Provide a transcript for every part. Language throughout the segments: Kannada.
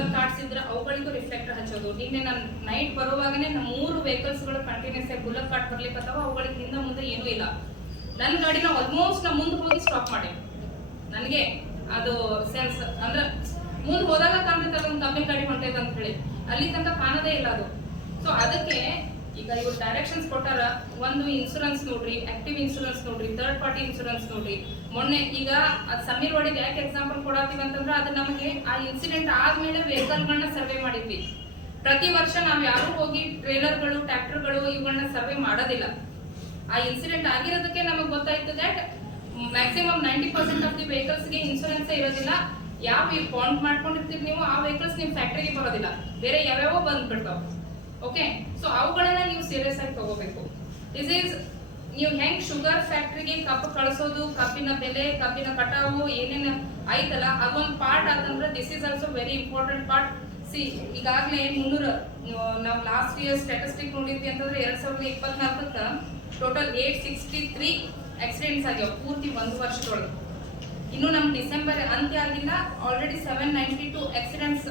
ಕಾರ್ಡ್ಸ್ ಇದ್ರೆ ಅವುಗಳಿಗೂ ರಿಫ್ಲೆಕ್ಟರ್ ಹಚ್ಚೋದು. ನಿನ್ನೆ ನಾನು ನೈಟ್ ಬರುವಾಗನೇ ನಮ್ಮ ಮೂರು ವೆಹಿಕಲ್ಸ್ಗಳು ಕಂಟಿನ್ಯೂಸ್ ಆಗಿ ಬುಲೆಟ್ ಕಾರ್ಡ್ ಅಥವಾ ಅವುಗಳಿಗೆ ಹಿಂದೆ ಮುಂದೆ ಏನೂ ಇಲ್ಲ. ನನ್ನ ಗಾಡಿನ ಆಲ್ಮೋಸ್ಟ್ ನಾ ಮುಂದೆ ಹೋಗಿ ಸ್ಟಾಪ್ ಮಾಡಿ ನನಗೆ ಅದು ಸೆನ್ಸ್ ಅಂದ್ರೆ ಮುಂದೆ ಹೋದಾಗ ಕಾಣ್ತೈತಲ್ಲ ಒಂದು ಗಾಡಿ ಹೊಂಟೈತೆ ಅಂತ ಹೇಳಿ. ಅಲ್ಲಿ ತನಕ ಕಾಣದೇ ಇಲ್ಲ ಅದು. ಸೊ ಅದಕ್ಕೆ ಈಗ ಇವ್ರು ಡೈರೆಕ್ಷನ್ಸ್ ಕೊಟ್ಟಾರ, ಒಂದು ಇನ್ಶೂರೆನ್ಸ್ ನೋಡ್ರಿ ಆಕ್ಟಿವ್ ಇನ್ಶೂರೆನ್ಸ್ ನೋಡ್ರಿ ಥರ್ಡ್ ಪಾರ್ಟಿ ಇನ್ಶೂರೆನ್ಸ್ ನೋಡ್ರಿ. ಮೊನ್ನೆ ಈಗ ಅದ್ ಸಮೀರ್ ವಾಡಿಗೆ ಯಾಕೆ ಎಕ್ಸಾಂಪಲ್ ಕೊಡತ್ತೀವಿ ಅಂತಂದ್ರೆ ಅದು ನಮಗೆ ಆ ಇನ್ಸಿಡೆಂಟ್ ಆದ್ಮೇಲೆ ವೆಹಿಕಲ್ಗಳನ್ನ ಸರ್ವೆ ಮಾಡಿದ್ವಿ. ಪ್ರತಿ ವರ್ಷ ನಾವು ಯಾರು ಹೋಗಿ ಟ್ರೇಲರ್ಗಳು ಟ್ರ್ಯಾಕ್ಟರ್ಗಳು ಇವುಗಳನ್ನ ಸರ್ವೆ ಮಾಡೋದಿಲ್ಲ. ಆ ಇನ್ಸಿಡೆಂಟ್ ಆಗಿರೋದಕ್ಕೆ ನಮಗೆ ಗೊತ್ತಾಯ್ತು that maximum ninety percent of the ವೆಹಿಕಲ್ಸ್ಗೆ insurance ಇರೋದಿಲ್ಲ. ಯಾವ ಬಾಂಡ್ ಮಾಡ್ಕೊಂಡಿರ್ತೀರಿ ನೀವು, ಆ ವೆಹಿಕಲ್ಸ್ ನಿಮ್ಮ ಫ್ಯಾಕ್ಟ್ರಿಗೆ ಬರೋದಿಲ್ಲ. ಬೇರೆ ಯಾವ್ಯಾವ ಬಂದ್ಬಿಡ್ತಾವ. ಓಕೆ ಸೊ ಅವುಗಳನ್ನ ನೀವು ಸೀರಿಯಸ್ ಆಗಿ ತಗೋಬೇಕು. ಈಸ್ ನೀವು ಹೆಂಗ್ ಶುಗರ್ ಫ್ಯಾಕ್ಟ್ರಿಗೆ ಕಬ್ಬು ಕಳಿಸೋದು ಕಬ್ಬಿನ ಬೆಲೆ ಕಬ್ಬಿನ ಕಟಾವು, ಏನೇನು ಆಯ್ತಲ್ಲ, ಅದೊಂದು ಪಾರ್ಟ್ ಅಂತಂದ್ರೆ this is also very important part see ಈಗಾಗಲೇ ಮುನ್ನೂರ, ನಾವು ಲಾಸ್ಟ್ ಇಯರ್ ಸ್ಟ್ಯಾಟಿಸ್ಟಿಕ್ ನೋಡಿದ್ವಿ ಅಂತಂದ್ರೆ ಎರಡ್ ಸಾವಿರದ ಇಪ್ಪತ್ನಾಲ್ಕಕ್ಕ total eight sixty three accidents ಆಗ್ಯಾವ, ಪೂರ್ತಿ ಒಂದು ವರ್ಷದೊಳಗೆ. ಇನ್ನು ನಮ್ಮ ಡಿಸೆಂಬರ್ ಅಂತ್ಯ ಆಗಿಲ್ಲ already seven ninety two accidents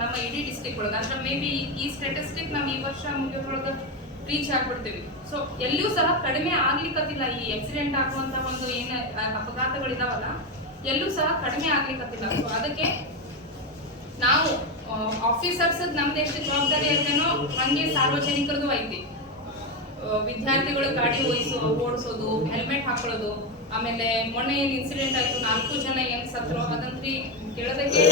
ನಮ್ಮ ಇಡೀ ಡಿಸ್ಟಿಕ್ ಒಳಗೆ. ಅಂದ್ರೆ ಮೇ ಬಿ ಈ ಸ್ಟೇಟಿಸ್ಟಿಕ್ ನಾವು ಈ ವರ್ಷ ಮುಗಿಯೋದ್ರೊಳಗೆ ರೀಚ್ ಆಗ್ಬಿಡ್ತೀವಿ. ಸೊ ಎಲ್ಲಿಯೂ ಸಹ ಕಡಿಮೆ ಆಗ್ಲಿಕ್ಕತ್ತಿಲ್ಲ ಈ ಆಕ್ಸಿಡೆಂಟ್ ಆಗುವಂತ ಒಂದು ಏನ ಅಪಘಾತಗಳಿದಾವಲ್ಲ, ಎಲ್ಲೂ ಸಹ ಕಡಿಮೆ ಆಗ್ಲಿಕ್ಕತ್ತಿಲ್ಲ ಸೊ ಅದಕ್ಕೆ ನಾವು ಆಫೀಸರ್ಸ್ ನಮ್ದು ಎಷ್ಟು ಜವಾಬ್ದಾರಿ ಐತೇನೋ ಹಂಗೆ ಸಾರ್ವಜನಿಕರದು ಐತಿ. ವಿದ್ಯಾರ್ಥಿಗಳು ಗಾಡಿ ಓಡಿಸೋ, ಓಡಿಸೋದು ಹೆಲ್ಮೆಟ್ ಹಾಕೊಳ್ಳೋದು ಆಮೇಲೆ ಮೊನ್ನೆ ಏನ್ ಇನ್ಸಿಡೆಂಟ್ ಆಯ್ತು, ನಾಲ್ಕು ಜನ ಹೆಂಗ್ ಸತ್ರು ಅದಂತ್ರಿ ಕೇಳೋದಕ್ಕೆ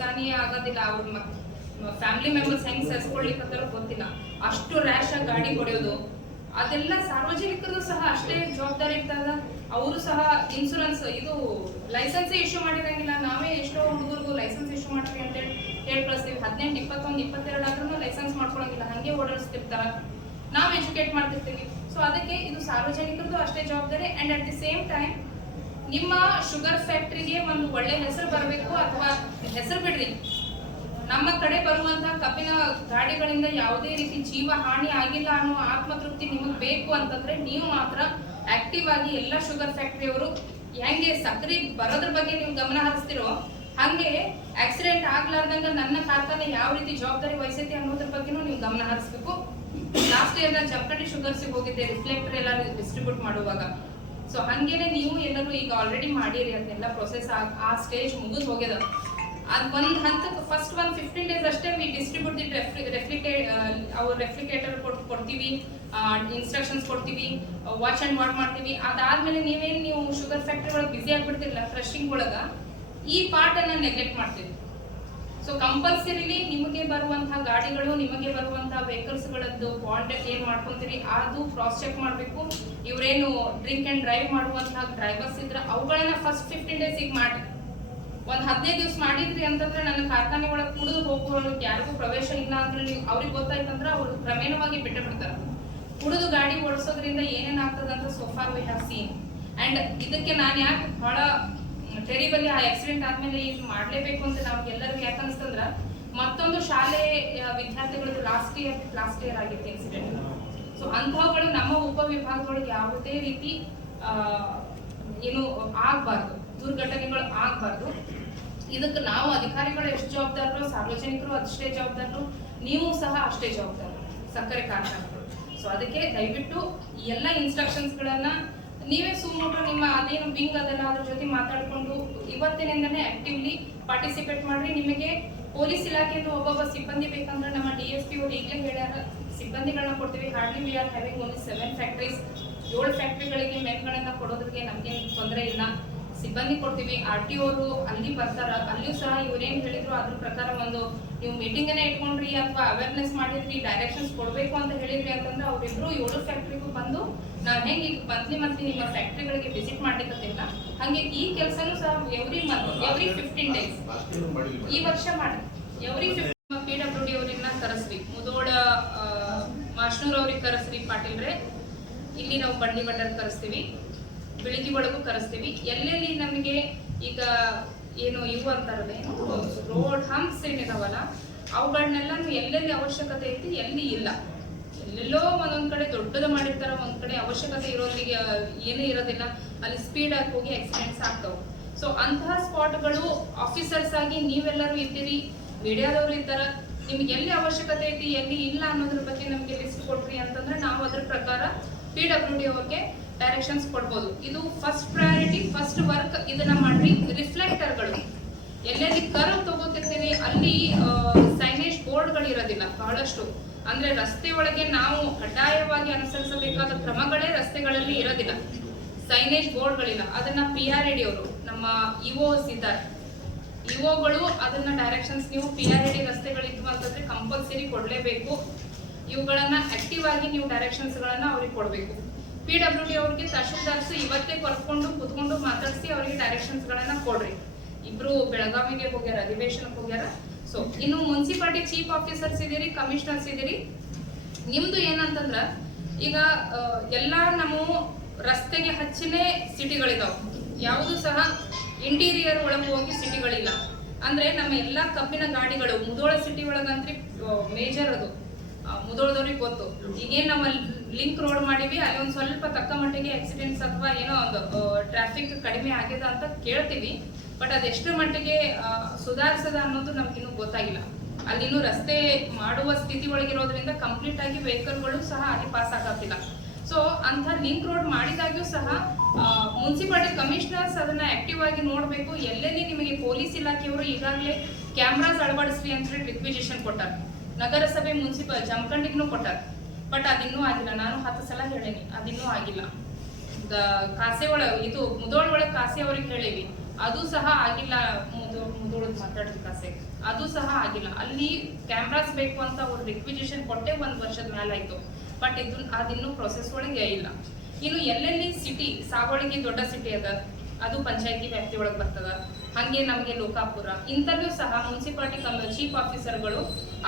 ಸಹನೀಯ ಆಗೋದಿಲ್ಲ. ಅವ್ರ ಫ್ಯಾಮಿಲಿ ಮೆಂಬರ್ಸ್ ಹೆಂಗ್ ಸರಿಸ್ಕೊಳ್ಲಿಕ್ಕತ್ತಾರೋ ಗೊತ್ತಿಲ್ಲ. ಅಷ್ಟು ರ್ಯಾಶ್ ಆಗಿ ಗಾಡಿ ಹೊಡೆಯೋದು. ಅದೆಲ್ಲ ಸಾರ್ವಜನಿಕರು ಸಹ ಅಷ್ಟೇ ಜವಾಬ್ದಾರಿ ಇರ್ತಾರ ಅವರು ಸಹ ಇನ್ಸೂರೆನ್ಸ್ ಇದು ಲೈಸೆನ್ಸ್ ಇಶ್ಯೂ ಮಾಡಿರಂಗಿಲ್ಲ. ನಾವೇ ಎಷ್ಟೋ ಹುಡುಗರಿಗೂ ಲೈಸೆನ್ಸ್ ಇಶ್ಯೂ ಮಾಡ್ತೀವಿ ಅಂತ ಹೇಳಿ ಹೇಳಿ ಕಳಿಸ್ತೀವಿ ಹದಿನೆಂಟು, ಇಪ್ಪತ್ತೊಂದು ಇಪ್ಪತ್ತೆರಡು ಆದ್ರೂ ಲೈಸೆನ್ಸ್ ಮಾಡ್ಕೊಳಂಗಿಲ್ಲ. ಹಂಗೆ ಓಡಾಡಿಸ್ತಿರ್ತಾರ ನಾವು ಎಜುಕೇಟ್ ಮಾಡ್ತಿರ್ತೀವಿ. ಸೊ ಅದಕ್ಕೆ ಇದು ಸಾರ್ವಜನಿಕರದು ಅಷ್ಟೇ ಜವಾಬ್ದಾರಿ. And at the same time ನಿಮ್ಮ ಶುಗರ್ ಫ್ಯಾಕ್ಟ್ರಿಗೆ ಒಂದು ಒಳ್ಳೆ ಹೆಸರು ಬರಬೇಕು ಅಥವಾ ಹೆಸರು ಬಿಡ್ರಿ. ನಮ್ಮ ಕಡೆ ಬರುವಂತಹ ಕಬ್ಬಿನ ಗಾಡಿಗಳಿಂದ ಯಾವುದೇ ರೀತಿ ಜೀವ ಹಾನಿ ಆಗಿಲ್ಲ ಅನ್ನೋ ಆತ್ಮತೃಪ್ತಿ ನಿಮಗೆ ಬೇಕು ಅಂತಂದ್ರೆ ನೀವು ಮಾತ್ರ ಆಕ್ಟಿವ್ ಆಗಿ ಎಲ್ಲ ಶುಗರ್ ಫ್ಯಾಕ್ಟರಿಯವರು ಹೆಂಗೆ ಸಕ್ರಿ ಬರೋದ್ರ ಬಗ್ಗೆ ನೀವು ಗಮನ ಹರಿಸ್ತಿರೋ ಹಂಗೆ ಆಕ್ಸಿಡೆಂಟ್ ಆಗ್ಲಾರ್ದಂಗ ನನ್ನ ಕಾರ್ಖಾನೆ ಯಾವ ರೀತಿ ಜವಾಬ್ದಾರಿ ವಹಿಸೈತಿ ಅನ್ನೋದ್ರ ಬಗ್ಗೆನೂ ನೀವು ಗಮನ ಹರಿಸ್ಬೇಕು. ಲಾಸ್ಟ್ ಇಯರ್ ನಾನು ಜಮಖಂಡಿ ಶುಗರ್ಸ್ ಹೋಗಿದ್ದೆ ರಿಫ್ಲೆಕ್ಟರ್ ಎಲ್ಲ ಡಿಸ್ಟ್ರಿಬ್ಯೂಟ್ ಮಾಡುವಾಗ. ಸೊ ಹಂಗೇನೆ ನೀವು ಎಲ್ಲರೂ ಈಗ ಆಲ್ರೆಡಿ ಮಾಡಿರಿ ಅದನ್ನೆಲ್ಲ ಪ್ರೊಸೆಸ್ ಆ ಸ್ಟೇಜ್ ಮುಗಿದು ಹೋಗ್ಯದ ಅದ್ ಒಂದ್ ಹಂತಕ್ಕೆ ಫಸ್ಟ್ ಒಂದ್ ಫಿಫ್ಟೀನ್ ಡೇಸ್ ಅಷ್ಟೇ ವಿ ಡಿಸ್ಟ್ರಿಬ್ಯೂಟ್ ದಿ ರೆಫ್ರಿಕೇಟ್ ಅವ್ರ ರೆಫ್ರಿಕೇಟರ್ ಕೊಟ್ಟು ಕೊಡ್ತೀವಿ ಇನ್ಸ್ಟ್ರಕ್ಷನ್ಸ್ ಕೊಡ್ತೀವಿ ವಾಚ್ ಅಂಡ್ ವಾಟ್ ಮಾಡ್ತೀವಿ. ಅದಾದ್ಮೇಲೆ ನೀವೇನ್ ನೀವು ಶುಗರ್ ಫ್ಯಾಕ್ಟ್ರಿ ಒಳಗೆ ಬಿಸಿ ಆಗ್ಬಿಡ್ತಿರಲ್ಲ ಫ್ರೆಶಿಂಗ್ ಒಳಗ, ಈ ಪಾರ್ಟ್ ಅನ್ನ ನೆಗ್ಲೆಕ್ಟ್ ಮಾಡ್ತೀವಿ ಸೊ ಕಂಪಲ್ಸರಿಲಿ ನಿಮಗೆ ಬರುವಂತಹ ಗಾಡಿಗಳು, ನಿಮಗೆ ಬರುವಂತಹ ವೆಹಿಕಲ್ಸ್ಗಳದ್ದು ಬಾಂಡ್ ಏನ್ ಮಾಡ್ಕೊಂತೀರಿ, ಅದು ಕ್ರಾಸ್ ಚೆಕ್ ಮಾಡಬೇಕು. ಇವರೇನು ಡ್ರಿಂಕ್ ಅಂಡ್ ಡ್ರೈವ್ ಮಾಡುವಂತಹ ಡ್ರೈವರ್ಸ್ ಇದ್ರೆ ಅವುಗಳನ್ನ ಫಸ್ಟ್ ಫಿಫ್ಟೀನ್ ಡೇಸ್ ಈಗ ಮಾಡಿ. ಒಂದ್ ಹದಿನೈದು ದಿವಸ ಮಾಡಿದ್ರಿ ಅಂತಂದ್ರೆ ನನ್ನ ಕಾರ್ಖಾನೆ ಒಳಗೆ ಕುಡಿದು ಹೋಗುವವರು ಯಾರಿಗೂ ಪ್ರವೇಶ ಇಲ್ಲ ಅಂದ್ರೆ ನೀವು ಅವ್ರಿಗೆ ಗೊತ್ತಾಯ್ತಂದ್ರೆ ಅವ್ರು ಕ್ರಮೇಣವಾಗಿ ಬಿಟ್ಟು ಬಿಡ್ತಾರೆ. ಕುಡಿದು ಗಾಡಿ ಓಡಿಸೋದ್ರಿಂದ ಏನೇನ್ ಆಗ್ತದೆ ಅಂತ so far we have seen and ಇದಕ್ಕೆ ನಾನು ಯಾಕೆ ಬಹಳ ಟೆರಿಬಲಿ ಆ ಆಕ್ಸಿಡೆಂಟ್ ಆದ್ಮೇಲೆ ಇದು ಮಾಡ್ಲೇಬೇಕು ಅಂತ ನಮ್ಗೆ ಎಲ್ಲರಿಗೂ ಯಾಕೆ ಮತ್ತೊಂದು ಶಾಲೆ ವಿದ್ಯಾರ್ಥಿಗಳು ಲಾಸ್ಟ್ ಇಯರ್ ಲಾಸ್ಟ್ ಇಯರ್ ಆಗಿತ್ತು ಆಕ್ಸಿಡೆಂಟ್ ಸೊ ಅಂಥವುಗಳು ನಮ್ಮ ಉಪವಿಭಾಗದೊಳಗೆ ಯಾವುದೇ ರೀತಿ ಏನು ಆಗ್ಬಾರ್ದು, ದುರ್ಘಟನೆಗಳು ಆಗ್ಬಾರ್ದು. ಇದಕ್ಕೆ ನಾವು ಅಧಿಕಾರಿಗಳು ಎಷ್ಟು ಜವಾಬ್ದಾರರು ಸಾರ್ವಜನಿಕರು ಅಷ್ಟೇ ಜವಾಬ್ದಾರರು ನೀವು ಸಹ ಅಷ್ಟೇ ಜವಾಬ್ದಾರರು ಸಕ್ಕರೆ ಕಾರ್ಖಾನೆಗಳು. ಸೊ ಅದಕ್ಕೆ ದಯವಿಟ್ಟು ಎಲ್ಲ ಇನ್ಸ್ಟ್ರಕ್ಷನ್ಸ್ ಗಳನ್ನ ನೀವೇ ಸುಮ್ಮನೆ ನಿಮ್ಮ ಅದೇನು ವಿಂಗ್ ಅದೆಲ್ಲ ಅದ್ರ ಜೊತೆ ಮಾತಾಡ್ಕೊಂಡು ಇವತ್ತಿನಿಂದನೇ ಆಕ್ಟಿವ್ಲಿ ಪಾರ್ಟಿಸಿಪೇಟ್ ಮಾಡ್ರಿ. ನಿಮಗೆ ಪೊಲೀಸ್ ಇಲಾಖೆಯಿಂದ ಒಬ್ಬೊಬ್ಬ ಸಿಬ್ಬಂದಿ ಬೇಕಂದ್ರೆ ನಮ್ಮ ಡಿ ಎಸ್ ಪಿ ಅವ್ರು ಈಗಲೇ ಹೇಳ್ಯಾರ, ಸಿಬ್ಬಂದಿಗಳನ್ನ ಕೊಡ್ತೀವಿ. Hardly we are having only seven factories ಏಳು ಫ್ಯಾಕ್ಟ್ರಿಗಳಿಗೆ ಮೆನ್ಗಳನ್ನ ಕೊಡೋದಕ್ಕೆ ನಮಗೆ ತೊಂದರೆ ಇಲ್ಲ. ಸಿಬ್ಬಂದಿ ಕೊಡ್ತೀವಿ. ಆರ್ ಟಿ ಅವರು ಅಲ್ಲಿ ಬರ್ತಾರ. ಅಲ್ಲಿಯೂ ಸಹ ಇವ್ರೇನ್ ಹೇಳಿದ್ರು, ಅದ್ರ ಪ್ರಕಾರ ಒಂದು ನೀವು ಮೀಟಿಂಗ್ ಅನ್ನ ಇಟ್ಕೊಂಡ್ರಿ ಅಥವಾ ಅವೇರ್ನೆಸ್ ಮಾಡಿದ್ರಿ ಡೈರೆಕ್ಷನ್ಸ್ ಕೊಡಬೇಕು ಅಂತ ಹೇಳಿದ್ರಿ ಅಂತಂದ್ರೆ ಅವರಿಬ್ರು ಏಳು ಫ್ಯಾಕ್ಟ್ರಿಗೂ ಬಂದು ಹೆಂಗ್ ಈಗ ಮಂತ್ಲಿ ಮಂತ್ಲಿ ನಿಮ್ಮ ಫ್ಯಾಕ್ಟ್ರಿಗಳಿಗೆ ವಿಸಿಟ್ ಮಾಡ್ಲಿಕ್ಕತ್ತಿಲ್ಲ ಹಂಗೆ ಈ ಕೆಲಸನೂ ಸಹ every month every fifteen days ಈ ವರ್ಷ ಮಾಡಿ ಎವ್ರಿ ಪಿ ಡಬ್ಲ್ಯೂ ಡಿ ಅವ್ರನ್ನ ಕರೆಸ್ರಿ. ಮುದೋಳ ಮಾಶ್ನೂರ್ ಅವ್ರಿಗೆ ಕರೆಸ್ರಿ ಪಾಟೀಲ್ರೆ. ಇಲ್ಲಿ ನಾವು ಬಂಡಿ ಬಂಡರ್ ಕರೆಸ್ತೀವಿ. ಬೆಳಿಗ್ಗೆ ಒಳಗೂ ಕರೆಸ್ತೀವಿ. ಎಲ್ಲೆಲ್ಲಿ ನಮಗೆ ಈಗ ಏನು ಇವು ಅಂತಾರಲ್ಲ ರೋಡ್ ಹಂಪ್ಸ್ ಏನಿದಾವಲ್ಲ ಅವುಗಳನ್ನೆಲ್ಲ ಎಲ್ಲೆಲ್ಲಿ ಅವಶ್ಯಕತೆ ಐತಿ, ಎಲ್ಲಿ ಇಲ್ಲ. ಎಲ್ಲೆಲ್ಲೋ ಒಂದೊಂದ್ ಕಡೆ ದೊಡ್ಡದ ಮಾಡಿರ್ತಾರ ಒಂದ್ ಕಡೆ ಅವಶ್ಯಕತೆ ಇರೋರಿಗೆ ಏನೇ ಇರೋದಿಲ್ಲ, ಅಲ್ಲಿ ಸ್ಪೀಡ್ ಆಗಿ ಹೋಗಿ ಆಕ್ಸಿಡೆಂಟ್ಸ್ ಆಗ್ತಾವ. ಸೊ ಅಂತಹ ಸ್ಪಾಟ್ಗಳು ಆಫೀಸರ್ಸ್ ಆಗಿ ನೀವೆಲ್ಲರೂ ಇದ್ದೀರಿ, ಮೀಡಿಯಾದವರು ಇರ್ತಾರ, ನಿಮ್ಗೆ ಎಲ್ಲಿ ಅವಶ್ಯಕತೆ ಐತಿ, ಎಲ್ಲಿ ಇಲ್ಲ ಅನ್ನೋದ್ರ ಬಗ್ಗೆ ನಮಗೆ ಲಿಸ್ಟ್ ಕೊಟ್ರಿ ಅಂತಂದ್ರೆ ನಾವು ಅದ್ರ ಪ್ರಕಾರ ಪಿ ಡಬ್ಲ್ಯೂ ಡಿ ಅವ್ರಿಗೆ ಡೈರೆಕ್ಷನ್ಸ್ ಕೊಡ್ಬೋದು. ಇದು ಫಸ್ಟ್ ಪ್ರಯಾರಿಟಿ ಫಸ್ಟ್ ವರ್ಕ್ ಇದನ್ನ ಮಾಡ್ರಿ ರಿಫ್ಲೆಕ್ಟರ್ಗಳು ಎಲ್ಲೆಲ್ಲಿ ಕರ್ವ್ ತಗೋತಿರ್ತೀವಿ ಅಲ್ಲಿ ಸೈನೇಜ್ ಬೋರ್ಡ್ಗಳು ಇರೋದಿಲ್ಲ ಬಹಳಷ್ಟು. ಅಂದ್ರೆ ರಸ್ತೆ ಒಳಗೆ ನಾವು ಕಡ್ಡಾಯವಾಗಿ ಅನುಸರಿಸಬೇಕಾದ ಕ್ರಮಗಳೇ ರಸ್ತೆಗಳಲ್ಲಿ ಇರೋದಿಲ್ಲ. ಸೈನೇಜ್ ಬೋರ್ಡ್ಗಳಿಲ್ಲ ಅದನ್ನ ಪಿ ಆರ್ ಡಿ ಅವರು, ನಮ್ಮ ಇಒಸ್ ಇದ್ದಾರೆ. ಇಒಗಳು ಅದನ್ನ ಡೈರೆಕ್ಷನ್ಸ್ ನೀವು ಪಿ ಆರ್ ಡಿ ರಸ್ತೆಗಳಿದ್ವು ಅಂತಂದ್ರೆ ಕಂಪಲ್ಸರಿ ಕೊಡ್ಲೇಬೇಕು. ಇವುಗಳನ್ನ ಆಕ್ಟಿವ್ ಆಗಿ ನೀವು ಡೈರೆಕ್ಷನ್ಸ್ ಗಳನ್ನ ಅವ್ರಿಗೆ ಕೊಡಬೇಕು. ಪಿ ಡಬ್ಲ್ಯೂ ಡಿ ಅವ್ರಿಗೆ ತಹಶೀಲ್ದಾರ್ಸು ಇವತ್ತೇ ಕರ್ಕೊಂಡು ಕುತ್ಕೊಂಡು ಮಾತಾಡಿಸಿ ಅವರಿಗೆ ಡೈರೆಕ್ಷನ್ಸ್ ಗಳನ್ನ ಕೊಡ್ರಿ. ಇಬ್ರು ಬೆಳಗಾವಿಗೆ ಹೋಗ್ಯಾರ, ಅಧಿವೇಶನಕ್ಕೆ ಹೋಗ್ಯಾರ ಸೊ ಇನ್ನು ಮುನ್ಸಿಪಾಲಿಟಿ ಚೀಫ್ ಆಫೀಸರ್ಸ್ ಇದೀರಿ ಕಮಿಷನರ್ಸ್ ಇದೀರಿ. ನಿಮ್ದು ಏನಂತಂದ್ರ, ಈಗ ಎಲ್ಲ ನಮ್ಮ ರಸ್ತೆಗೆ ಹಚ್ಚಿನೇ ಸಿಟಿಗಳಿದಾವ್. ಯಾವುದು ಸಹ ಇಂಟೀರಿಯರ್ ಒಳಗೆ ಹೋಗಿ ಸಿಟಿಗಳಿಲ್ಲ. ಅಂದ್ರೆ ನಮ್ಮ ಎಲ್ಲಾ ಕಬ್ಬಿನ ಗಾಡಿಗಳು, ಮುದೋಳ ಸಿಟಿ ಒಳಗಂತ್ರಿ ಮೇಜರ್ ಅದು. ಮುದೋಳದವ್ರಿಗೆ ಗೊತ್ತು. ಈಗೇನ್ ನಮ್ಮ ಲಿಂಕ್ ರೋಡ್ ಮಾಡಿವಿ, ಅಲ್ಲಿ ಒಂದ್ ಸ್ವಲ್ಪ ತಕ್ಕ ಮಟ್ಟಿಗೆ ಆಕ್ಸಿಡೆಂಟ್ಸ್ ಅಥವಾ ಏನೋ ಒಂದು ಟ್ರಾಫಿಕ್ ಕಡಿಮೆ ಆಗಿದೆ ಅಂತ ಕೇಳ್ತೀವಿ. ಬಟ್ ಅದೆಷ್ಟರ ಮಟ್ಟಿಗೆ ಸುಧಾರಿಸದ ಅನ್ನೋದು ನಮಗಿನ್ನೂ ಗೊತ್ತಾಗಿಲ್ಲ. ಅಲ್ಲಿನ್ನೂ ರಸ್ತೆ ಮಾಡುವ ಸ್ಥಿತಿ ಒಳಗಿರೋದ್ರಿಂದ ಕಂಪ್ಲೀಟ್ ಆಗಿ ವೆಹಿಕಲ್ಗಳು ಸಹ ಅಲ್ಲಿ ಪಾಸ್ ಆಗತ್ತಿಲ್ಲ ಸೊ ಅಂಥ ಲಿಂಕ್ ರೋಡ್ ಮಾಡಿದಾಗ್ಯೂ ಸಹ ಮುನ್ಸಿಪಾಲಿಟಿ ಕಮಿಷನರ್ಸ್ ಅದನ್ನ ಆಕ್ಟಿವ್ ಆಗಿ ನೋಡಬೇಕು. ಎಲ್ಲೆಲ್ಲಿ ನಿಮಗೆ ಪೊಲೀಸ್ ಇಲಾಖೆಯವರು ಈಗಾಗಲೇ ಕ್ಯಾಮ್ರಾಸ್ ಅಳವಡಿಸ್ಲಿ ಅಂತ ಹೇಳಿ ರಿಕ್ವಿಜೇಷನ್ ಕೊಟ್ಟಾರ. ನಗರಸಭೆ ಮುನ್ಸಿಪಲ್ ಜಮಖಂಡಿಗೂ ಕೊಟ್ಟಾರ. ಬಟ್ ಅದಿನ್ನೂ ಆಗಿಲ್ಲ. ನಾನು ಹತ್ತು ಸಲ ಹೇಳೇನಿ. ಅದಿನ್ನೂ ಆಗಿಲ್ಲ. ಕಾಸೆ ಒಳಗೆ ಇದು ಮುದೋಳ್ ಒಳಗೆ ಕಾಸೆ ಅವ್ರಿಗೆ ಹೇಳಿವಿ. ಅದು ಸಹ ಆಗಿಲ್ಲ ಮುದೋ ಮುದೋಳದ್ ಮಾತಾಡಿದ ಕಾಸೆ. ಅದು ಸಹ ಆಗಿಲ್ಲ. ಅಲ್ಲಿ ಕ್ಯಾಮ್ರಾಸ್ ಬೇಕು ಅಂತ ಅವ್ರು ರಿಕ್ವಿಜೇಷನ್ ಕೊಟ್ಟೆ ಒಂದ್ ವರ್ಷದ ಮೇಲಾಯ್ತು ಬಟ್ ಇದು ಅದಿನ್ನೂ ಪ್ರೊಸೆಸ್ ಒಳಗೆ ಇಲ್ಲ. ಇನ್ನು ಎಲ್ಲೆಲ್ಲಿ ಸಿಟಿ ಸಾಗೋಳಿಗೆ ದೊಡ್ಡ ಸಿಟಿ ಅದ, ಅದು ಪಂಚಾಯತಿ ವ್ಯಾಪ್ತಿ ಒಳಗೆ ಬರ್ತದ. ಹಂಗೆ ನಮಗೆ ಲೋಕಾಪುರ. ಇಂಥಲ್ಲೂ ಸಹ ಮುನ್ಸಿಪಾಲಿಟಿ ಕಮ್ ಚೀಫ್ ಆಫೀಸರ್ಗಳು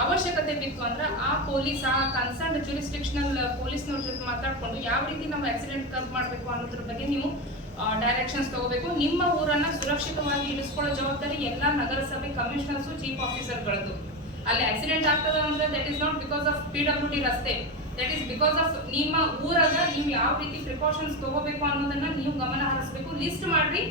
ಅವಶ್ಯಕತೆ ಬಿತ್ತು ಅಂದ್ರೆ ಆ ಪೊಲೀಸ್ ಆ ಕನ್ಸರ್ನ್ ಜುರಿಸ್ಟಿಕ್ಷನಲ್ ಪೊಲೀಸ್ನವ್ರ ಜೊತೆ ಮಾತಾಡ್ಕೊಂಡು ಯಾವ ರೀತಿ ನಮ್ಮ ಆಕ್ಸಿಡೆಂಟ್ ಕಮ್ ಮಾಡಬೇಕು ಅನ್ನೋದ್ರ ಬಗ್ಗೆ ನೀವು ಡೈರೆಕ್ಷನ್ಸ್ ತಗೋಬೇಕು. ನಿಮ್ಮ ಊರನ್ನ ಸುರಕ್ಷಿತವಾಗಿ ಇಳಿಸ್ಕೊಳ್ಳೋ ಜವಾಬ್ದಾರಿ ಎಲ್ಲ ನಗರಸಭೆ ಕಮಿಷನರ್ಸ್ ಚೀಫ್ ಆಫೀಸರ್ಗಳದ್ದು ಅಲ್ಲಿ ಆಕ್ಸಿಡೆಂಟ್ ಆಗ್ತದ ಅಂದ್ರೆ that is not because of P W D ರಸ್ತೆ. ದಟ್ ಇಸ್ ಬಿಕಾಸ್ ಆಫ್ ನಿಮ್ಮ ಊರಾಗ ನೀವು ಯಾವ ರೀತಿ ಪ್ರಿಕಾಷನ್ಸ್ ತಗೋಬೇಕು ಅನ್ನೋದನ್ನ ನೀವು ಗಮನ ಹರಿಸಬೇಕು. ಲಿಸ್ಟ್ ಮಾಡ್ರಿ.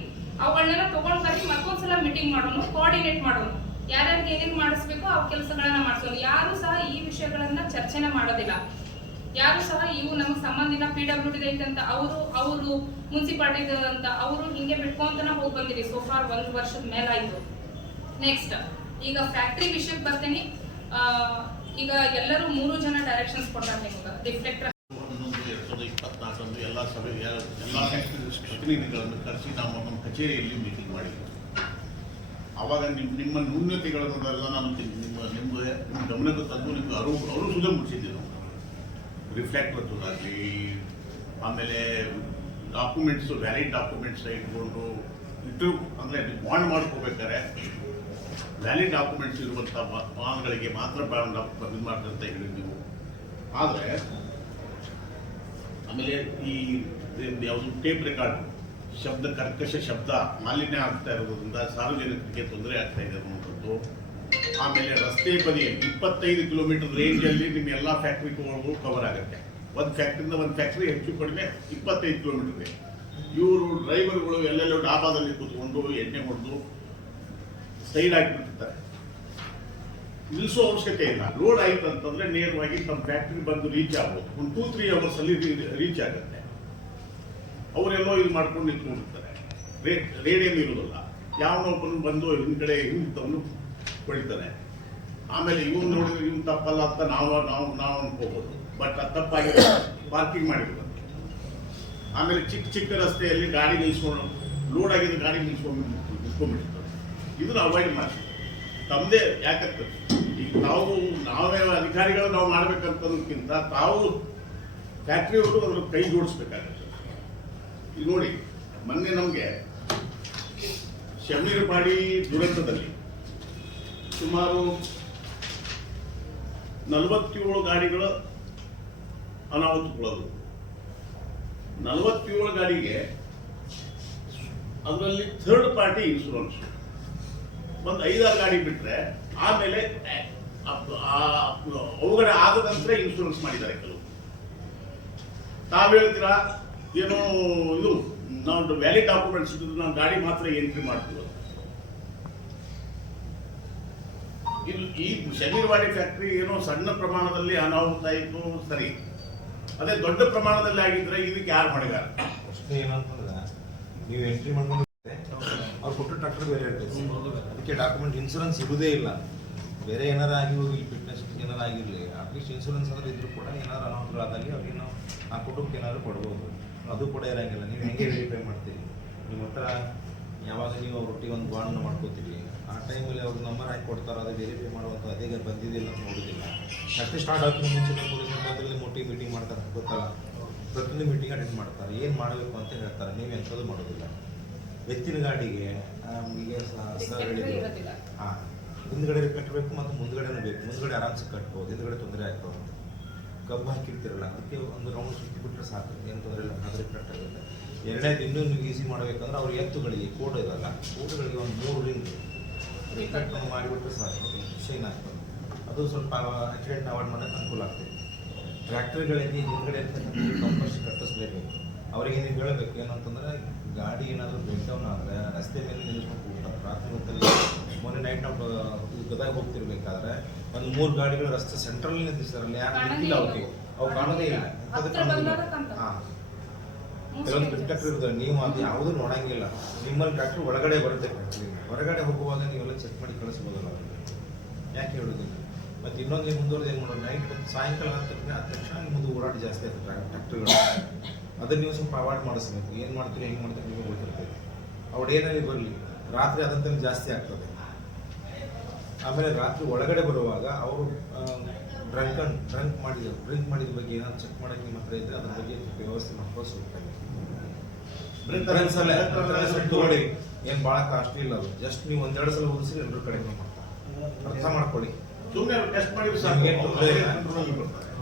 ಅವುಗಳನ್ನೆಲ್ಲ ತಗೊಂಡ್ ಬರ್ರಿ. ಮತ್ತೊಂದ್ಸಲ ಮೀಟಿಂಗ್ ಮಾಡೋಣ ಕೋಆರ್ಡಿನೇಟ್ ಮಾಡೋಣ ಯಾರ್ಯಾರಿಗೆ ಏನೇನು ಮಾಡಿಸ್ಬೇಕು ಆ ಕೆಲಸಗಳನ್ನ ಮಾಡಿಸೋಣ ಯಾರು ಸಹ ಈ ವಿಷಯಗಳನ್ನ ಚರ್ಚೆನ ಮಾಡೋದಿಲ್ಲ. ಯಾರು ಸಹ ಇವು ನಮಗೆ ಸಂಬಂಧಿನ ಪಿ ಡಬ್ಲ್ಯೂ ಡಿ ಅಂತ ಅವರು ಅವರು ಮುನ್ಸಿಪಾಲಿಟಿ ಅಂತ ಅವರು ಹಿಂಗೆ ಬಿಟ್ಕೊಂತನ ಹೋಗಿ ಬಂದಿರಿ. ಸೋಫಾರ್ ಒಂದು ವರ್ಷದ ಮೇಲಾಯ್ತು ನೆಕ್ಸ್ಟ್ ಈಗ ಫ್ಯಾಕ್ಟ್ರಿ ವಿಷಯಕ್ಕೆ ಬರ್ತೀನಿ. ಈಗ ಎಲ್ಲರೂ ಮೂರು ಜನ ಡೈರೆಕ್ಷನ್ಸ್ ಕೊಡ್ತಾರೆ ನಿಮ್ಗೆ. ರಿಫ್ಲೆಕ್ಟರ್ ಎಲ್ಲ ಎಲ್ಲ ಪ್ರತಿನಿಧಿಗಳನ್ನು ಕರೆಸಿ ನಾವು ನಮ್ಮ ಕಚೇರಿಯಲ್ಲಿ ಮೀಟಿಂಗ್ ಮಾಡಿದ್ವಿ. ಆವಾಗ ನಿಮ್ಮ ನಿಮ್ಮ ನ್ಯೂನ್ಯತೆಗಳನ್ನೆಲ್ಲ ನಾನು ನಿಮ್ಮ ನಿಮ್ಮ ನಿಮ್ಮ ಗಮನಕ್ಕೆ ತಂದು ನಿಮ್ಗೆ ಅವರು ಸುಧಾ ನಾವು ಬರ್ತದಾಗಲಿ ಆಮೇಲೆ ಡಾಕ್ಯುಮೆಂಟ್ಸು ವ್ಯಾಲಿಡ್ ಡಾಕ್ಯುಮೆಂಟ್ಸ್ ಇಟ್ಕೊಂಡು ಇಟ್ಟು ಅಂದರೆ ಬಾಂಡ್ ಮಾಡ್ಕೋಬೇಕಾದ್ರೆ ವ್ಯಾಲಿಡ್ ಡಾಕ್ಯುಮೆಂಟ್ಸ್ ಇರುವಂಥ ವಾಹನಗಳಿಗೆ ಮಾತ್ರ ಬಾಂಡ್ ಇದು ಮಾಡ್ತಂತ ಅಂತ ಹೇಳಿ ನೀವು. ಆದರೆ ಆಮೇಲೆ ಈ ಯಾವುದು ಟೇಪ್ ರೆಕಾರ್ಡ್ ಶಬ್ದ, ಕರ್ಕಶ ಶಬ್ದ ಮಾಲಿನ್ಯ ಆಗ್ತಾ ಇರೋದ್ರಿಂದ ಸಾರ್ವಜನಿಕರಿಗೆ ತೊಂದರೆ ಆಗ್ತಾ ಇದೆ ಅನ್ನುವಂಥದ್ದು. ಆಮೇಲೆ ರಸ್ತೆ ಬದಿ ಇಪ್ಪತ್ತೈದು ಕಿಲೋಮೀಟರ್ ರೇಂಜಲ್ಲಿ ನಿಮ್ಮ ಎಲ್ಲ ಫ್ಯಾಕ್ಟ್ರಿಗಳು ಕವರ್ ಆಗುತ್ತೆ. ಒಂದು ಫ್ಯಾಕ್ಟ್ರಿಯಿಂದ ಒಂದು ಫ್ಯಾಕ್ಟ್ರಿ ಹೆಚ್ಚು ಕಡಿಮೆ ಇಪ್ಪತ್ತೈದು ಕಿಲೋಮೀಟರ್ ಇದೆ ಇವರು ಡ್ರೈವರ್ಗಳು ಎಲ್ಲೆಲ್ಲೋ ಡಾಬಾದಲ್ಲಿ ಕೂತ್ಕೊಂಡು ಎಣ್ಣೆ ಹೊಡೆದು ಸೈಡ್ ಆಗಿಬಿಟ್ಟಿರ್ತಾರೆ ನಿಲ್ಲಿಸೋ ಅವಶ್ಯಕತೆ ಇಲ್ಲ. ಲೋಡ್ ಆಯ್ತು ಅಂತಂದ್ರೆ ನೇರವಾಗಿ ತಮ್ಮ ಫ್ಯಾಕ್ಟ್ರಿ ಬಂದು ರೀಚ್ ಆಗ್ಬೋದು. ಒಂದು ಟೂ ತ್ರೀ ಅವರ್ಸ್ ಅಲ್ಲಿ ರೀಚ್ ಆಗುತ್ತೆ. ಅವರೆಲ್ಲೋ ಇದು ಮಾಡ್ಕೊಂಡು ನಿಂತ್ಕೊಂಡಿರ್ತಾರೆ. ರೇಟ್ ರೇಡಿಯಂ ಇರೋದಿಲ್ಲ ಯಾವನೊಬ್ಬನು ಬಂದು ಹಿಂದ್ಗಡೆ ಹಿಂದವನು ಹೊಡಿತಾನೆ ಆಮೇಲೆ ಇವನು ನೋಡಿದ್ರೆ ಇವ್ನು ತಪ್ಪಲ್ಲ ಅಂತ ನಾವು ನಾವು ನಾವು ಅನ್ಕೋಬಹುದು ಬಟ್ ಅದು ತಪ್ಪಾಗಿ ಪಾರ್ಕಿಂಗ್ ಮಾಡಿದ್ರು. ಆಮೇಲೆ ಚಿಕ್ಕ ಚಿಕ್ಕ ರಸ್ತೆಯಲ್ಲಿ ಗಾಡಿ ನಿಲ್ಸ್ಕೊಂಡು ಲೋಡ್ ಆಗಿದ್ದ ಗಾಡಿ ನಿಲ್ಸ್ಕೊಂಡು ನಿಲ್ಸ್ಕೊಂಡ್ಬಿಟ್ಟಿರ್ತಾರೆ ಇದನ್ನ ಅವಾಯ್ಡ್ ಮಾಡಿ. ತಮ್ಮದೇ ಯಾಕಂತ ಈಗ ನಾವು ನಾವೇ ಅಧಿಕಾರಿಗಳು, ನಾವು ಮಾಡ್ಬೇಕಂತದಕ್ಕಿಂತ ತಾವು ಫ್ಯಾಕ್ಟ್ರಿಯವರು ಅದ್ರ ಕೈ ಜೋಡಿಸ್ಬೇಕಾಗತ್ತೆ. ಈಗ ನೋಡಿ, ಮೊನ್ನೆ ನಮಗೆ ಶಮೀರ್ಪಾಡಿ ದುರಂತದಲ್ಲಿ ಸುಮಾರು ನಲವತ್ತೇಳು ಗಾಡಿಗಳು ಅನಾಹುತಗೊಳ್ಳೋದು. ನಲವತ್ತೇಳು ಗಾಡಿಗೆ ಅದರಲ್ಲಿ ಥರ್ಡ್ ಪಾರ್ಟಿ ಇನ್ಶೂರೆನ್ಸ್ ಒಂದು ಐದಾರು ಗಾಡಿ ಬಿಟ್ಟರೆ ಆಮೇಲೆ ಅವುಗಳ ಆದ ನಂತರ ಇನ್ಶೂರೆನ್ಸ್ ಮಾಡಿದ್ದಾರೆ ಕೆಲವು. ತಾವು ಹೇಳ್ತೀರಾ ಏನೋ, ಇದು ನಾವು ವ್ಯಾಲಿಡ್ ಡಾಕ್ಯುಮೆಂಟ್ಸ್ ಇದ್ದು ನಾವು ಗಾಡಿ ಮಾತ್ರ ಎಂಟ್ರಿ ಮಾಡ್ತೀವಿ. ಇದು ಈ ಶನಿವಾಡಿ ಫ್ಯಾಕ್ಟ್ರಿ ಏನೋ ಸಣ್ಣ ಪ್ರಮಾಣದಲ್ಲಿ ಅನಾಹುತ ಇತ್ತು ಸರಿ. ಅದೇ ದೊಡ್ಡ ಪ್ರಮಾಣದಲ್ಲಿ ಆಗಿದ್ರೆ ಇದಕ್ಕೆ ಯಾರು ಹೊಣೆಗಾರ? ಪ್ರಶ್ನೆ ಏನಂತಂದ್ರೆ ನೀವು ಎಂಟ್ರಿ ಮಾಡ್ಕೊಂಡು ಅವ್ರು ಕೊಟ್ಟು ಟ್ರಾಕ್ಟರ್ ಬೇರೆ ಇರ್ತೈತಿ ಅದಕ್ಕೆ ಡಾಕ್ಯುಮೆಂಟ್ ಇನ್ಸೂರೆನ್ಸ್ ಇರುವುದೇ ಇಲ್ಲ. ಬೇರೆ ಏನಾರ ಆಗಿ ಹೋಗಿ ಫಿಟ್ನೆಸ್ ಏನಾರ ಆಗಿರಲಿ ಅಟ್ಲೀಸ್ಟ್ ಇನ್ಸೂರೆನ್ಸ್ ಅಂದ್ರೆ ಇದ್ರೂ ಕೂಡ ಏನಾರು ಅನಾಹುತಗಳಾದಲ್ಲಿ ಅವ್ರಿಗೆ ನಾವು ಆ ಕುಟುಂಬಕ್ಕೆ ಏನಾದ್ರು ಕೊಡ್ಬೋದು. ಅದು ಕೂಡ ಇರಂಗಿಲ್ಲ. ನೀವು ಹೆಂಗೆ ವೆರಿಫೈ ಮಾಡ್ತೀರಿ? ನಿಮ್ಮ ಹತ್ರ ಯಾವಾಗ ನೀವು ಅವ್ರೊಟ್ಟಿಗೆ ಒಂದು ಬಾಂಡ್ ಮಾಡ್ಕೋತೀರಿ? ಆ ಟೈಮಲ್ಲಿ ಅವ್ರಿಗೆ ನಂಬರ್ ಹಾಕಿ ಕೊಡ್ತಾರೋ ಅದು ವೆರಿಫೈ ಮಾಡುವಂಥ ಅದೇ ಬಂದಿದ್ದಿಲ್ಲ ಅಂತ ನೋಡೋದಿಲ್ಲ. ಅಷ್ಟೇ ಸ್ಟಾರ್ಟ್ ಆಗಿ ಮುಂಚೆ ಪೊಲೀಸ್ ಮೊಟ್ಟಿ ಮೀಟಿಂಗ್ ಮಾಡ್ತಾರೆ ಗೊತ್ತಲ್ಲ? ಪ್ರತಿಯೊಂದು ಮೀಟಿಂಗ್ ಅಟೆಂಡ್ ಮಾಡ್ತಾರೆ. ಏನು ಮಾಡಬೇಕು ಅಂತ ಹೇಳ್ತಾರೆ. ನೀವು ಎಂಥದ್ದು ಮಾಡೋದಿಲ್ಲ. ಎತ್ತಿನ ಗಾಡಿಗೆ ನಮಗೆ ಈಗ. ಹಾಂ. ಹಿಂದ್ಗಡೆ ಕಟ್ಟಬೇಕು ಬೇಕು ಮತ್ತು ಮುಂದ್ಗಡೆನೂ ಬೇಕು. ಮುಂದ್ಗಡೆ ಆರಾಮ್ಸೆ ಕಟ್ಬೋದು. ಹಿಂದ್ಗಡೆ ತೊಂದರೆ ಆಗ್ತದೆ ಕಬ್ಬು ಹಾಕಿರ್ತಿರಲ್ಲ ಅದಕ್ಕೆ ಒಂದು ರೌಂಡ್ ಸುತ್ತಿ ಬಿಟ್ಟರೆ ಸಾಕು. ಏನು ತೊಂದರೆ ಇಲ್ಲ. ಅದು ಕರೆಕ್ಟ್ ಆಗುತ್ತೆ. ಎರಡನೇದು ಇನ್ನೂ ಈಸಿ ಮಾಡಬೇಕಂದ್ರೆ ಅವ್ರ ಎತ್ತುಗಳಿಗೆ ಕೋಡ್ ಇರಲ್ಲ. ಕೋಡ್ಗಳಿಗೆ ಒಂದು ಮೂರು ರಿಂಗ್. ರಿಫ್ಲೆಕ್ಟ್ ಮಾಡಿಬಿಟ್ರೆ ಸಾಕು. ಶೈನ್ ಆಗ್ತದೆ ಅದು ಸ್ವಲ್ಪ ಆಕ್ಸಿಡೆಂಟ್ ಅವಾಯ್ಡ್ ಮಾಡೋಕ್ಕೆ ಅನುಕೂಲ ಆಗ್ತದೆ. ಟ್ರ್ಯಾಕ್ಟರ್ಗಳಿಗೆ ಹಿಂದ್ಗಡೆ ಕಂಪಲ್ಸ್ ಕಟ್ಟಿಸ್ಬೇಕು ಅವ್ರಿಗೆ ಏನು ಹೇಳಬೇಕು ಏನು ಅಂತಂದ್ರೆ ಗಾಡಿ ಏನಾದರೂ ಬ್ರೇಕ್ ಡೌನ್ ಆದರೆ ರಸ್ತೆ ಮೇಲೆ ನಿಲ್ಲಿಸ್ಕೊಂಡು ಹೋಗ್ತಾರೆ. ರಾತ್ರಿ ಹೊತ್ತಲ್ಲಿ ಮೊನ್ನೆ ನೈಟ್ ನಾವು ಗದಗ ಹೋಗ್ತಿರ್ಬೇಕಾದ್ರೆ ಒಂದು ಮೂರು ಗಾಡಿಗಳು ರಸ್ತೆ ಸೆಂಟ್ರಲ್ ನಿಲ್ಲಿಸ್ತಾರಲ್ಲ ಯಾರು ಕಾಣಂಗೇ ನಿಂತಿಲ್ಲ. ಅವಕ್ಕೆ ಅವು ಕಾಣೋದೇ ಇಲ್ಲ. ಹಾಂ. ಕೆಲವೊಂದು ಟ್ರ್ಯಾಕ್ಟರ್ ಇರ್ತದೆ ನೀವು ಅದು ಯಾವುದೂ ನೋಡಂಗಿಲ್ಲ. ನಿಮ್ಮಲ್ಲಿ ಟ್ರ್ಯಾಕ್ಟರ್ ಒಳಗಡೆ ಬರುತ್ತೆ. ಹೊರಗಡೆ ಹೋಗುವಾಗ ನೀವೆಲ್ಲ ಚೆಕ್ ಮಾಡಿ ಕಳಿಸ್ಬೋದಲ್ಲ ಯಾಕೆ ಹೇಳೋದಿಲ್ಲ ಮತ್ತು ಇನ್ನೊಂದು ಏನು ಮುಂದುವರೆದು ಏನು ಮಾಡೋದು? ನೈಟ್ ಮತ್ತು ಸಾಯಂಕಾಲ ಆದ ತಕ್ಷಣ ಆದ ತಕ್ಷಣ ಮುಂದೆ ಓಡಾಟ ಜಾಸ್ತಿ ಆಗುತ್ತೆ ಟ್ರ್ಯಾಕ್ಟರ್ಗಳು ಅದನ್ನ ನೀವು ಸ್ವಲ್ಪ ಅವಾಯ್ಡ್ ಮಾಡಿಸ್ಬೇಕು. ಏನು ಮಾಡ್ತೀರಿ, ಹೆಂಗೆ ಮಾಡ್ತೀರಿ ನಿಮಗೆ ಗೊತ್ತಿರ್ತದೆ ಅವ್ರು ಏನಲ್ಲಿ ಬರಲಿ. ರಾತ್ರಿ ಅದಂತ ಜಾಸ್ತಿ ಆಗ್ತದೆ. ಆಮೇಲೆ ರಾತ್ರಿ ಒಳಗಡೆ ಬರುವಾಗ ಅವರು ಡ್ರಂಕ್ ಡ್ರಂಕ್ ಮಾಡಿದ್ರು. ಡ್ರಿಂಕ್ ಮಾಡಿದ ಬಗ್ಗೆ ಏನಾದ್ರು ಚೆಕ್ ಮಾಡೋಕ್ಕೆ ನಿಮ್ಮ ಹತ್ರ ಇದ್ದರೆ ಅದ್ರ ಬಗ್ಗೆ ವ್ಯವಸ್ಥೆ ಮಾಡ್ಕೊಂಡು ಡ್ರಿಂಕ್ಸ್ ಅಲ್ಲೇ ತಗೊಳ್ಳಿ. ಏನು ಭಾಳ ಕಾಸ್ಟ್ಲಿ ಇಲ್ಲ ಅದು. ಜಸ್ಟ್ ನೀವು ಒಂದೆರಡು ಸಲ ಓದಿಸಿ ಎಲ್ಲರೂ ಕಡೆ ಮಾಡ್ತಾರೆ. ಅರ್ಥ ಮಾಡ್ಕೊಳ್ಳಿ. ಸುಮ್ಮನೆ ಟೆಸ್ಟ್ ಮಾಡಿ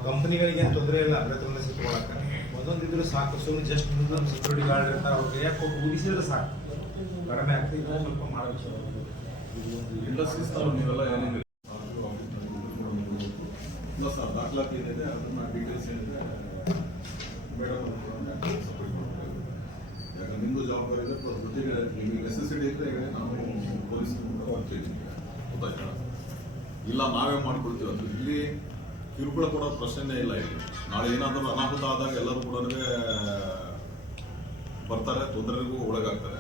ಕಂಪನಿಗಳಿಗೆ ಏನು ತೊಂದರೆ ಇಲ್ಲ ತೊಂದರೆ ಸಿಕ್ಕೊಳಕ್ಕೆ ಒಂದೊಂದು ಇದ್ರೆ ಸಾಕು. ಸುಮ್ಮನೆ ಜಸ್ಟ್ ಮುಂದೊಂದು ಸೆಕ್ಯೂರಿಟಿ ಗಾರ್ಡ್ ಇರ್ತಾರೆ ಅವ್ರಿಗೆ ಯಾಕೆ ಹೋಗಿ ಉಳಿಸಿದ್ರೆ ಸಾಕು. ಕಡಿಮೆ ಆಗ್ತದೆ ಇನ್ನೊಂದ್ ಸ್ವಲ್ಪ ಮಾಡಬೇಕು ಇಲ್ಲ ಸರ್ ದಾಖಲಾತಿ ಏನಿದೆ ಅದನ್ನ ಡೀಟೇಲ್ಸ್ ಏನಿದೆ ಮೇಡಮ್ ಯಾಕಂದ್ರೆ ನಿಮ್ಮದು ಜವಾಬ್ದಾರಿ ಇದೆ ಪ್ಲಸ್ ಜೊತೆಗೆ ನಿಮಗೆ ನೆಸೆಸಿಟಿ ಈಗ ನಾವು ಪೊಲೀಸ್ ಗೊತ್ತಾಯ್ತಾ ಇಲ್ಲ, ನಾವೇ ಮಾಡ್ಕೊಳ್ತೀವಿ ಅದು. ಇಲ್ಲಿ ಕಿರುಕುಳ ಕೊಡೋ ಪ್ರಶ್ನೆ ಇಲ್ಲ ಇಲ್ಲಿ. ನಾಳೆ ಏನಾದರೂ ಅನಾಹುತ ಆದಾಗ ಎಲ್ಲರೂ ಕೂಡ ಬರ್ತಾರೆ, ತೊಂದರೆಗೂ ಒಳಗಾಗ್ತಾರೆ.